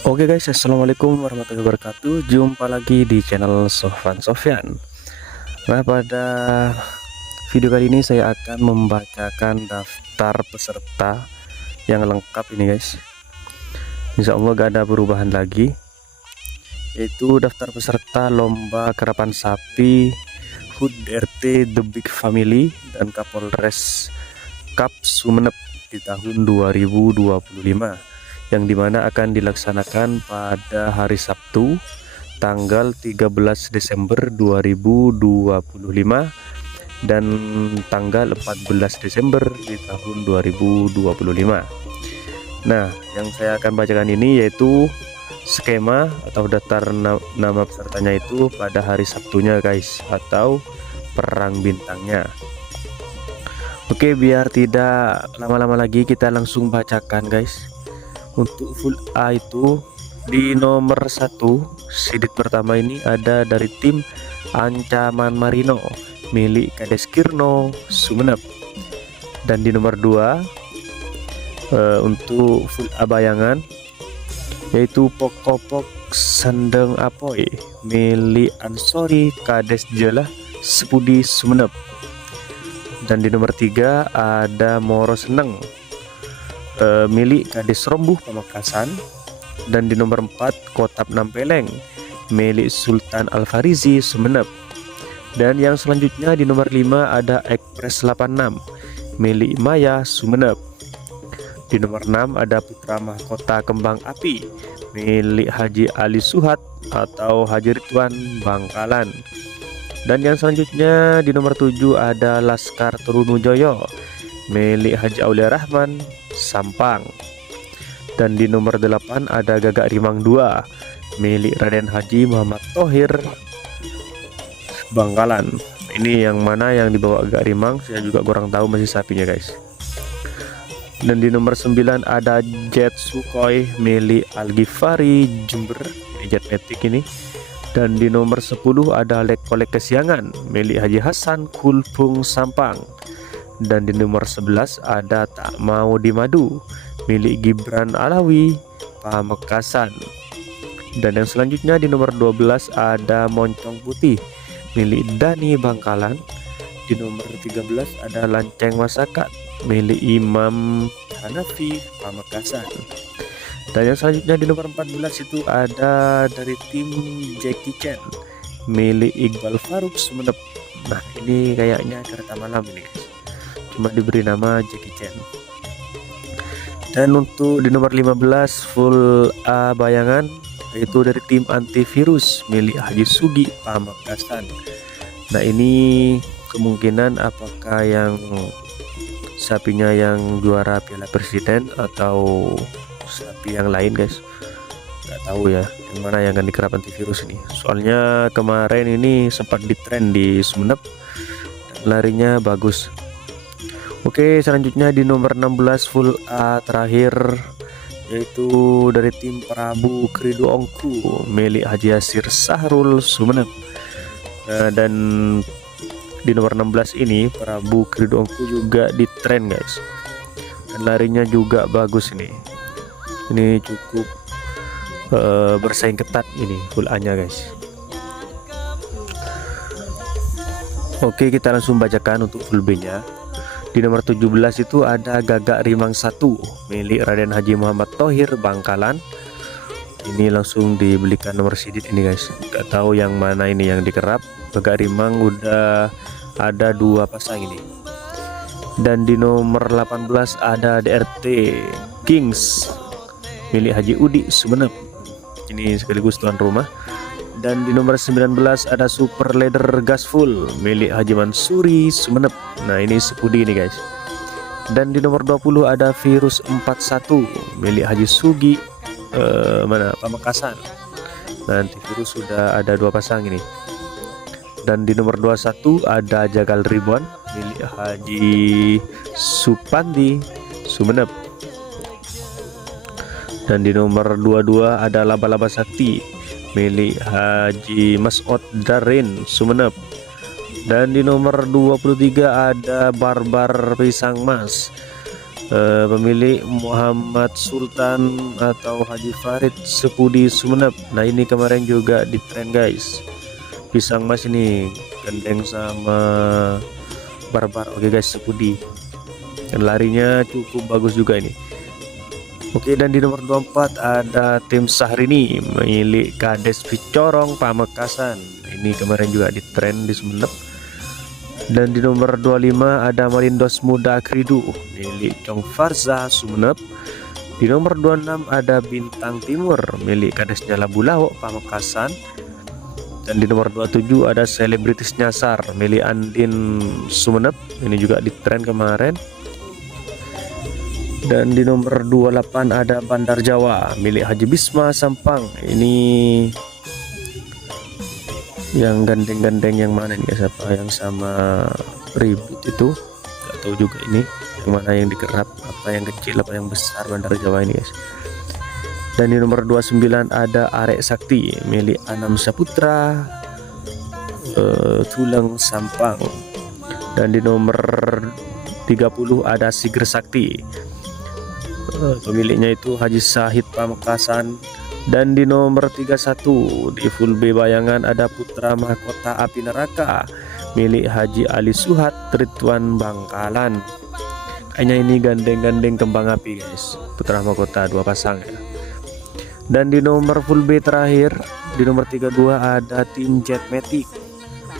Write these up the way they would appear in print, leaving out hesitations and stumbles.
Oke guys, assalamualaikum warahmatullahi wabarakatuh. Jumpa lagi di channel Sofwan Sofyan. Nah, pada video kali ini saya akan membacakan daftar peserta yang lengkap ini guys. Insya Allah gak ada perubahan lagi, yaitu daftar peserta lomba karapan sapi HUT RT The Big Family dan Kapolres Cup Sumeneb di tahun 2025, yang dimana akan dilaksanakan pada hari Sabtu tanggal 13 Desember 2025 dan tanggal 14 Desember di tahun 2025. Nah, yang saya akan bacakan ini yaitu skema atau daftar nama pesertanya itu pada hari Sabtunya guys, atau perang bintangnya. Oke, biar tidak lama-lama lagi kita langsung bacakan guys. Untuk full A itu di nomor 1 sidit pertama ini ada dari tim Ancaman Marino milik Kades Kirno Sumeneb, dan di nomor 2 untuk full A bayangan yaitu Pokopok Sandeng Apoy milik Ansori Kades Jelah Sepudi Sumeneb, dan di nomor 3 ada Moro Seneng milik Kades Rombuh Pamekasan, dan di nomor 4 Kotap Nampeleng milik Sultan Al-Farizi Sumeneb, dan yang selanjutnya di nomor 5 ada Ekpres 86 milik Maya Sumeneb. Di nomor 6 ada Putra Mahkota Kembang Api milik Haji Ali Suhat atau Haji Ridwan Bangkalan, dan yang selanjutnya di nomor 7 ada Laskar Trunujoyo milik Haji Aulia Rahman Sampang, dan di nomor 8 ada Gagak Rimang 2 milik Raden Haji Muhammad Thohir Bangkalan. Ini yang mana yang dibawa Gagak Rimang, saya juga kurang tahu masih sapinya guys. Dan di nomor 9 ada Jet Sukhoi milik Al Ghifari Jember, ini jet metik ini. Dan di nomor 10 ada Lekolek Kesiangan milik Haji Hasan Kulpung Sampang, dan di nomor 11 ada Tak Mau di Madu milik Gibran Alawi Pamekasan, dan yang selanjutnya di nomor 12 ada Moncong Putih milik Dani Bangkalan. Di nomor 13 ada Lanceng Masakat milik Imam Hanafi Pamekasan, dan yang selanjutnya di nomor 14 itu ada dari tim Jackie Chan milik Iqbal Faruk Sumeneb. Nah, ini kayaknya kereta malam ini guys, cuma diberi nama Jackie Chan. Dan untuk di nomor 15 full A bayangan yaitu dari tim antivirus milik Haji Sugi Pamekasan. Nah, ini kemungkinan apakah yang sapinya yang juara Piala Presiden atau sapi yang lain guys, nggak tahu ya yang mana yang akan dikerap antivirus ini. Soalnya kemarin ini sempat ditrend di Sumeneb dan larinya bagus. Oke, selanjutnya di nomor 16 full A terakhir yaitu dari tim Prabu Krido Ongku milik Haji Yasir Sahrul Sumeneb. Nah, dan di nomor 16 ini Prabu Krido Ongku juga di tren guys, dan larinya juga bagus ini cukup bersaing ketat ini full A nya guys. Oke, kita langsung bacakan untuk full B nya. Di nomor 17 itu ada Gagak Rimang 1 milik Raden Haji Muhammad Thohir Bangkalan. Ini langsung dibelikan nomor sidit ini guys, nggak tahu yang mana ini yang dikerap. Gagak Rimang udah ada 2 pasang ini. Dan di nomor 18 ada DRT Kings milik Haji Udi Sumeneb, ini sekaligus tuan rumah. Dan di nomor 19 ada Super Leather Gasful milik Haji Mansuri Sumeneb. Nah, ini Sepudi ini guys. Dan di nomor 20 ada Virus 41 milik Haji Sugi Pamekasan. Nanti virus sudah ada 2 pasang ini. Dan di nomor 21 ada Jagal Ribuan milik Haji Supandi Sumeneb. Dan di nomor 22 ada Laba-Laba Sakti milik Haji Mas'ud Darin Sumeneb. Dan di nomor 23 ada Barbar Pisang Mas Pemilik Muhammad Sultan atau Haji Farid Sepudi Sumeneb. Nah ini kemarin juga di tren guys, pisang mas ini gandeng sama Barbar. Oke guys, Sepudi, dan larinya cukup bagus juga ini. Oke, dan di nomor 24 ada tim Sahrini milik Kades Picorong Pamekasan. Ini kemarin juga di tren di Sumeneb. Dan di nomor 25 ada Marindos Muda Kridu milik Chong Farza Sumeneb. Di nomor 26 ada Bintang Timur milik Kades Nyala Bulao Pamekasan. Dan di nomor 27 ada Selebritis Nyasar milik Andin Sumeneb. Ini juga di tren kemarin. Dan di nomor 28 ada Bandar Jawa milik Haji Bisma Sampang. Ini yang gandeng-gandeng yang mana nih guys, apa yang sama ribut itu nggak tahu juga ini yang mana yang dikerap, apa yang kecil apa yang besar Bandar Jawa ini guys. Dan di nomor 29 ada Arek Sakti milik Anam Saputra Tulang Sampang. Dan di nomor 30 ada Siger Sakti, pemiliknya itu Haji Sahid Pamekasan. Dan di nomor 31 di full B bayangan ada Putra Mahkota Api Neraka milik Haji Ali Suhat Ridwan Bangkalan. Kayaknya ini gandeng-gandeng kembang api guys, Putra Mahkota 2 pasang ya. Dan di nomor full B terakhir di nomor 32 ada tim Jetmatic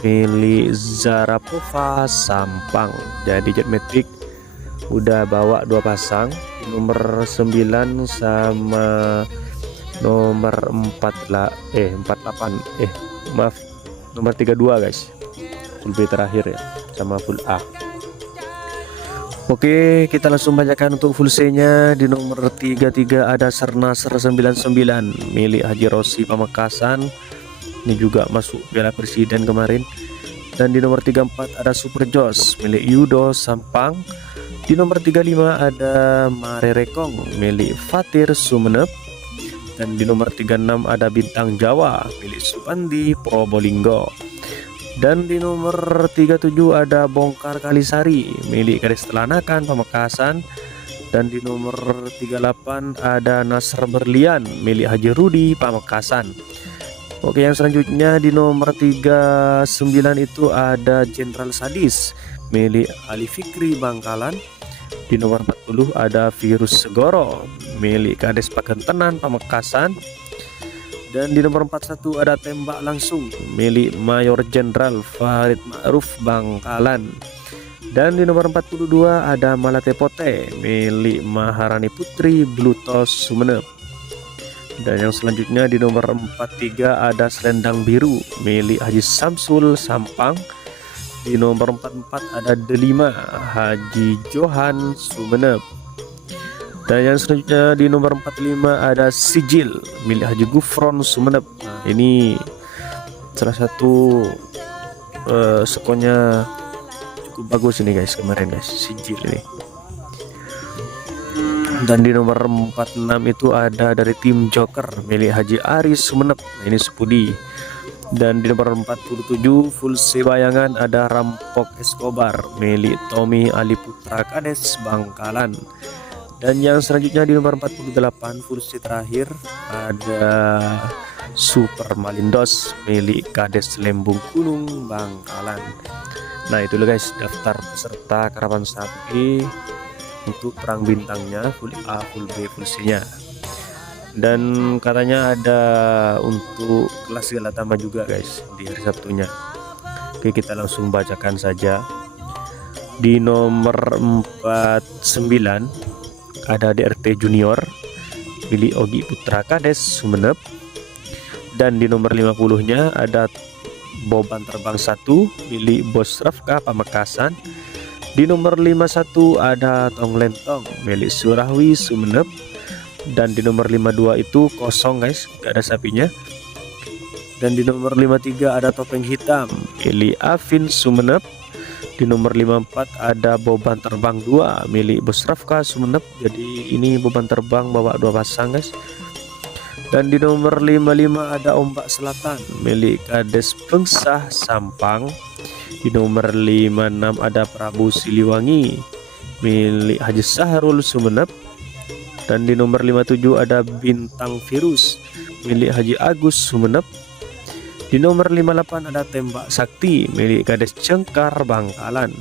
milik Zarapova Sampang. Jadi Jetmatic udah bawa 2 pasang, nomor 9 sama nomor 48 maaf nomor 32 guys, full B terakhir ya, sama full A. Oke, kita langsung bacakan untuk full C nya. Di nomor 33 ada Sernasr 99 milik Haji Rosi Pamekasan, ini juga masuk Piala Presiden kemarin. Dan di nomor 34 ada Super Jos milik Yudo Sampang. Di nomor 35 ada Mare Rekong milik Fatir Sumeneb. Dan di nomor 36 ada Bintang Jawa milik Supandi Probolinggo. Dan di nomor 37 ada Bongkar Kalisari milik Kades Telanakan Pamekasan. Dan di nomor 38 ada Nasr Berlian milik Haji Rudi Pamekasan. Oke, yang selanjutnya di nomor 39 itu ada Jenderal Sadis milik Ali Fikri Bangkalan. Di nomor 40 ada Virus Segoro milik Kades Pakentenan Pamekasan. Dan di nomor 41 ada Tembak Langsung milik Mayor Jenderal Farid Ma'ruf Bangkalan. Dan di nomor 42 ada Malate Pote milik Maharani Putri Blutos Sumeneb. Dan yang selanjutnya di nomor 43 ada Selendang Biru milik Haji Samsul Sampang. Di nomor 44 ada Delima Haji Johan Sumeneb. Dan yang selanjutnya di nomor 45 ada Sijil milik Haji Gufron Sumeneb. Nah, ini salah satu sekonya cukup bagus ini guys kemarin guys, Sijil ini. Dan di nomor 46 itu ada dari tim Joker milik Haji Aris Sumeneb. Nah, ini Sepudi. Dan di nomor 47 full C bayangan ada Rampok Escobar milik Tommy Ali Putra Kades Bangkalan. Dan yang selanjutnya di nomor 48 full C terakhir ada Super Malindos milik Kades Lembung Gunung Bangkalan. Nah itu loh guys daftar peserta karapan sapi untuk perang bintangnya, full A, full B, full C nya. Dan katanya ada untuk kelas Galatama juga guys di hari Sabtunya. Oke, kita langsung bacakan saja. Di nomor 49 ada DRT Junior milik Ogi Putra Kades Sumeneb. Dan di nomor 50 nya ada Boban Terbang 1 milik Bos Rafka Pamekasan. Di nomor 51 ada Tong Lentong milik Surahwi Sumeneb. Dan di nomor 52 itu kosong guys, gak ada sapinya. Dan di nomor 53 ada Topeng Hitam milik Afin Sumeneb. Di nomor 54 ada Boban Terbang 2 milik Bos Rafka Sumeneb. Jadi ini beban terbang bawa 2 pasang guys. Dan di nomor 55 ada Ombak Selatan milik Kades Pengsah Sampang. Di nomor 56 ada Prabu Siliwangi milik Haji Sahrul Sumeneb. Dan di nomor 57 ada Bintang Virus milik Haji Agus Sumeneb. Di nomor 58 ada Tembak Sakti milik Kades Cengkar Bangkalan.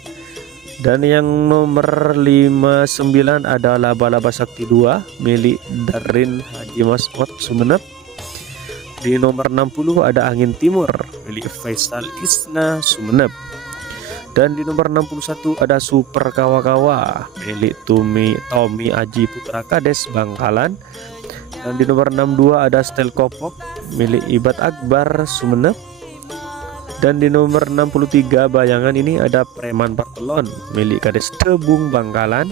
Dan yang nomor 59 ada Laba-Laba Sakti 2 milik Darin Haji Masmud Sumeneb. Di nomor 60 ada Angin Timur milik Faisal Isna Sumeneb. Dan di nomor 61 ada Super Kawa-Kawa milik Tommy Aji Putra Kades Bangkalan. Dan di nomor 62 ada Stel Kopok milik Ibad Akbar Sumeneb. Dan di nomor 63 bayangan ini ada Preman Partelon milik Kades Tebung Bangkalan.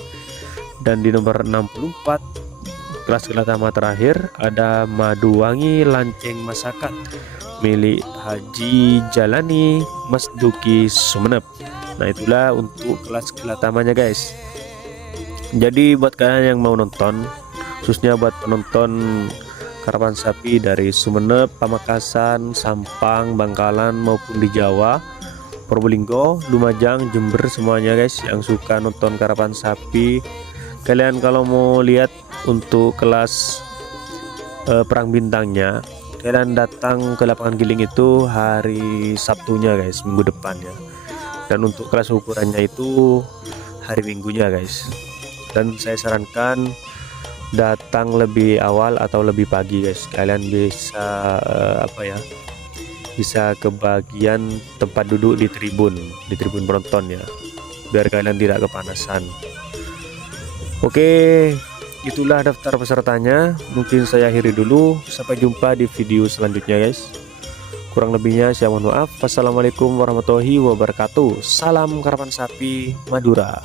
Dan di nomor 64 kelas kelatama terakhir ada Madu Wangi Lanceng Masakat milik Haji Jalani Mas Duki Sumeneb. Nah, itulah untuk kelas kelatamanya guys. Jadi buat kalian yang mau nonton, khususnya buat penonton karapan sapi dari Sumeneb, Pamekasan, Sampang, Bangkalan maupun di Jawa, Probolinggo, Lumajang, Jember semuanya guys yang suka nonton karapan sapi, kalian kalau mau lihat untuk kelas perang bintangnya, kalian datang ke lapangan giling itu hari Sabtunya guys, minggu depan ya. Dan untuk kelas ukurannya itu hari Minggunya guys. Dan saya sarankan datang lebih awal atau lebih pagi guys. Kalian bisa bisa kebagian tempat duduk di tribun penonton ya, biar kalian tidak kepanasan. Oke, itulah daftar pesertanya. Mungkin saya akhiri dulu. Sampai jumpa di video selanjutnya guys. Kurang lebihnya saya mohon maaf. Wassalamualaikum warahmatullahi wabarakatuh. Salam karapan sapi Madura.